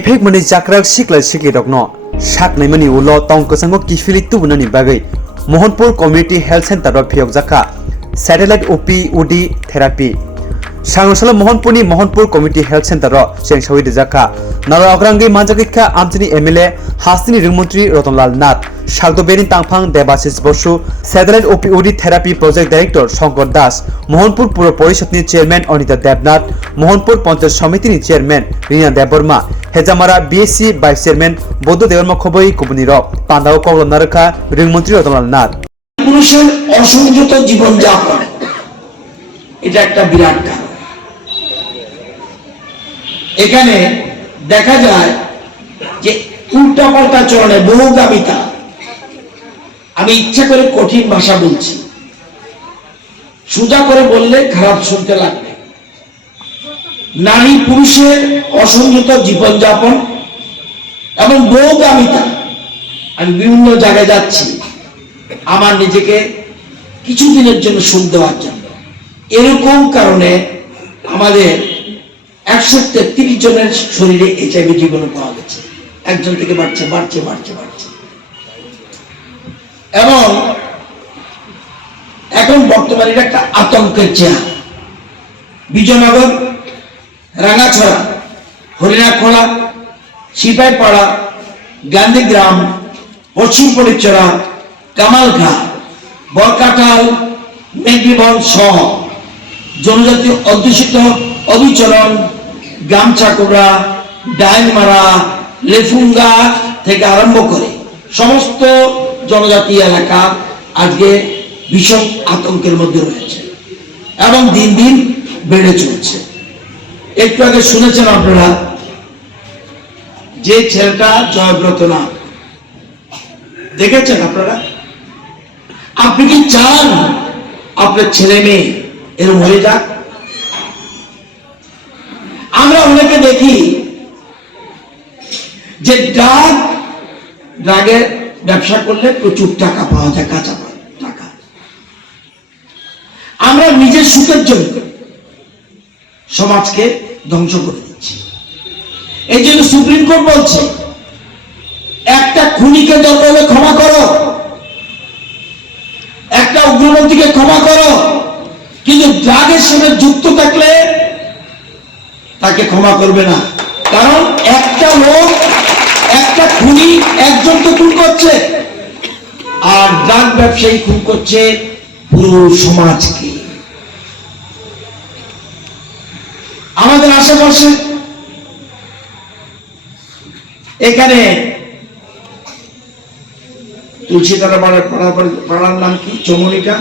Pheknai Jakrak Sikli Rokno Pheknai Mani Ulo Tongkwchango Kifili Tubunani Bagai Mohanpur Community Health Center of Rwjakkha Satellite OP UD Therapy Sangosala Mohanpurni Mohanpur Community Health Center Chengsawi Rwjakkha Nara Ograngi Manjakikha Amtini MLA Hasini Ringmontri Rotonlal Nath Shagdoberin Tangphang Debasis Bosu Satellite OP UD Therapy Project Director Shankar Das Mohanpur Puro Porishotni Chairman Anita Debnath Mohanpur Panchayat Samitini Chairman Rina Deborma Hejamara BSc Vice Chairman Bodo Deborma Khoboi Kubuniro Pandao Koglo Naraka Ringmontri Rotonlal Nath পুরুষের অসংযত জীবনযাপন এটা একটা বিরাট কারণ। এখানে দেখা যায় যে উল্টাপাল্টা চলনে বহুগামিতা, আমি ইচ্ছা করে কঠিন ভাষা বলছি, সোজা করে বললে খারাপ শুনতে লাগবে। নারী পুরুষের অসংযত জীবনযাপন এবং বহুগামিতা, আমি বিভিন্ন জায়গায় যাচ্ছি আমার নিজেকে কিছুদিনের জন্য সুখ দেওয়ার জন্য। এরকম কারণে আমাদের 133 জনের শরীরে HIV জীবাণু পাওয়া গেছে, একজন থেকে বাড়ছে বাড়ছে বাড়ছে বাড়ছে। এবং এখন বর্তমানে একটা আতঙ্কের চেহারা। বিজয়নগর, রাঙাছড়া, হরিণাখোলা, সিপাহীপাড়া, গান্ধীগ্রাম, পশ্চিম পরিচরা, কামালঘাট, বরকাটাল, মেঘিবন সহ জনজাতি অধ্যুষিত অবিচরণ, গামছাকুড়া, ডাইনমারা, লেফুঙ্গা থেকে আরম্ভ করে সমস্ত জনজাতি এলাকা আজকে ভীষণ আতঙ্কের মধ্যে রয়েছে এবং দিন দিন বেড়ে চলছে। একটু আগে শুনেছেন আপনারা যে ছেলেটা জয়ব্রত না, দেখেছেন আপনারা? আপনি কি চান আপনার ছেলে মেয়ে এরকম হয়ে যাক? আমরা অনেকে দেখি যে ড্রাগের ব্যবসা করলে প্রচুর টাকা পাওয়া যায়, কাঁচা টাকা। আমরা নিজের সুখের জন্য সমাজকে ধ্বংস করে দিচ্ছি। এই জন্য সুপ্রিম কোর্ট বলছে একটা খুনিকে দরকার হলে ক্ষমা করো, একটা উগ্রপন্থীকে ক্ষমা করো, কিন্তু ড্রাগের সাথে যুক্ত থাকলে তাকে ক্ষমা করবে না। কারণ একটা লোক, একটা খুনি একজনকে খুন করছে, আর ড্রাগ ব্যবসায়ী খুন করছে পুরো সমাজকে। আমাদের আশেপাশে এখানে তুলসীতলা পাড়ার নাম কি? চমনিটা,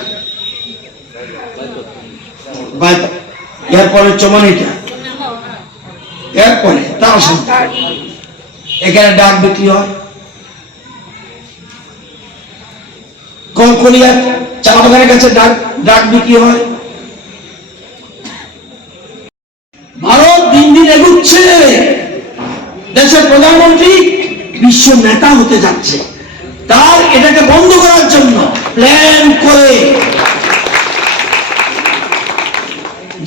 এরপরে চমনিটা, এরপরে তার এখানে ডাক বিক্রি হয়। কলকলিয়া চা বাগানের কাছে ডাক বিক্রি হয়। ভারত দিন দিন এগুচ্ছে, দেশের প্রধানমন্ত্রী বিশ্ব নেতা হতে যাচ্ছে, তার এটাকে বন্ধ করার জন্য প্ল্যান করে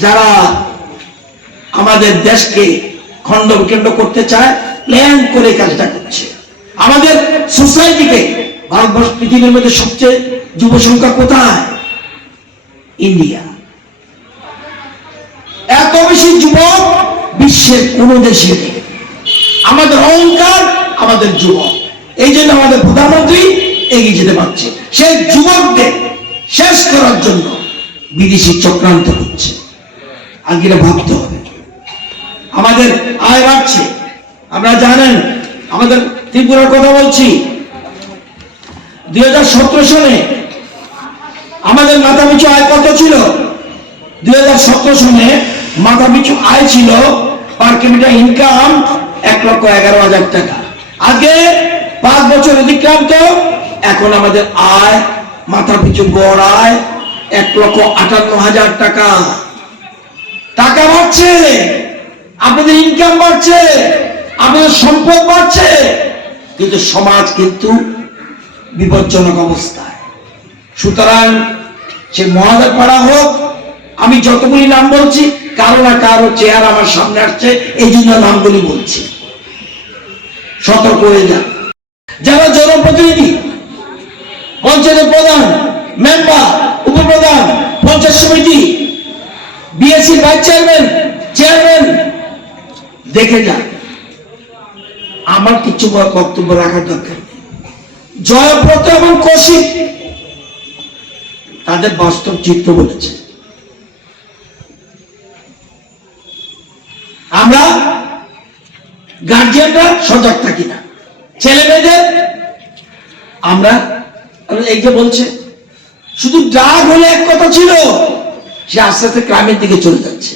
যারা আমাদের দেশকে খণ্ড বিখণ্ড করতে চায়, প্ল্যান করে কাজটা করছে। আমাদের সোসাইটিকে, ভারতবর্ষ পৃথিবীর মধ্যে সবচেয়ে যুব সংখ্যা কোথায়? ইন্ডিয়া। এত বেশি যুবক বিশ্বের কোন দেশে নেই। আমাদের অহংকার আমাদের যুবক, এই জন্য আমাদের প্রধানমন্ত্রী এগিয়ে যেতে পারছে। সেই যুবকদের শেষ করার জন্য বিদেশি চক্রান্ত করছে। আগে ভাবতে হবে। আমাদের আয় বাড়ছে, আপনারা জানেন। আমাদের ত্রিপুরার কথা বলছি, 2017 সালে আমাদের মাথাপিছু আয় কত ছিল? 2017 সালে মাথাপিছু আয় ছিল পার ক্যাপিটা ইনকাম 1,11,000 টাকা। আগে 5 বছর অতিক্রান্ত, এখন আমাদের আয় মাথাপিছু গড় আয় 1,58,000 টাকা। টাকা বাড়ছে, আপনাদের ইনকাম বাড়ছে, আপনাদের সম্পদ বাড়ছে, কিন্তু সমাজ কিন্তু বিপজ্জনক অবস্থায়। সুতরাং সে মহাদেব পাড়া হোক, আমি যতগুলি নাম বলছি কারো না কারো চেহারা আমার সামনে আসছে, এই জন্য নামগুলি বলছি। সতর্ক হয়ে যান। যারা জনপ্রতিনিধি, পঞ্চায়েতের প্রধান, মেম্বার, উপপ্রধান, পঞ্চায়েত সমিতি, বিএসসি ভাইস চেয়ারম্যান, চেয়ারম্যান, দেখে যান। আমার কিছু বক্তব্য রাখার দরকার নেই। জয়ব্রত এবং কৌশিক তাদের বাস্তব চিত্র বলেছে। আমরা গার্জিয়ানরা সজাগ থাকি না, ছেলে মেয়েদের আমরা এই যে বলছে শুধু ড্রাগ হলে এক কথা ছিল, সে আস্তে আস্তে ক্রাইমের দিকে চলে যাচ্ছে।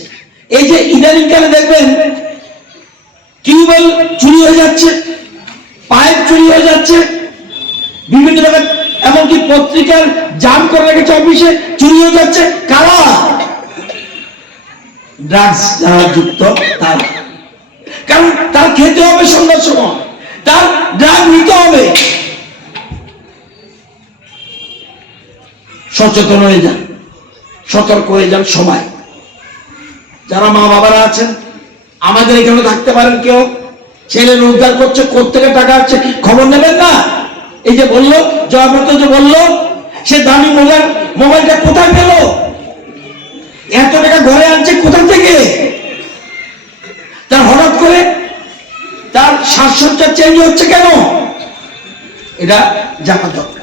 এই যে ইদানিং কালে দেখবেন টিউবওয়েল চুরি হয়ে যাচ্ছে, পাইপ চুরি হয়ে যাচ্ছে, বিভিন্ন জায়গায় এমনকি পত্রিকার জাম করে রেখেছে, অফিসে চুরি হয়ে যাচ্ছে। কারা? ড্রাগস যারা যুক্ত তারা। কারণ তার খেতে হবে সন্ধ্যার সময়, তার ড্রাগ নিতে হবে। সচেতন হয়ে যান, সতর্ক হয়ে যান সবাই। যারা মা বাবারা আছেন, আমাদের এখানে থাকতে পারেন, কেউ ছেলে রোজগার করছে, কোত্থেকে টাকা আসছে খবর নেবেন না? এই যে বললো জয়ব্রত, যে বললো সে দামি মোবাইলটা কোথায় পেল, এত টাকা ঘরে আনছে কোথা থেকে, তার হঠাৎ করে তার সাজসজ্জা চেঞ্জ হচ্ছে কেন, এটা জানা দরকার।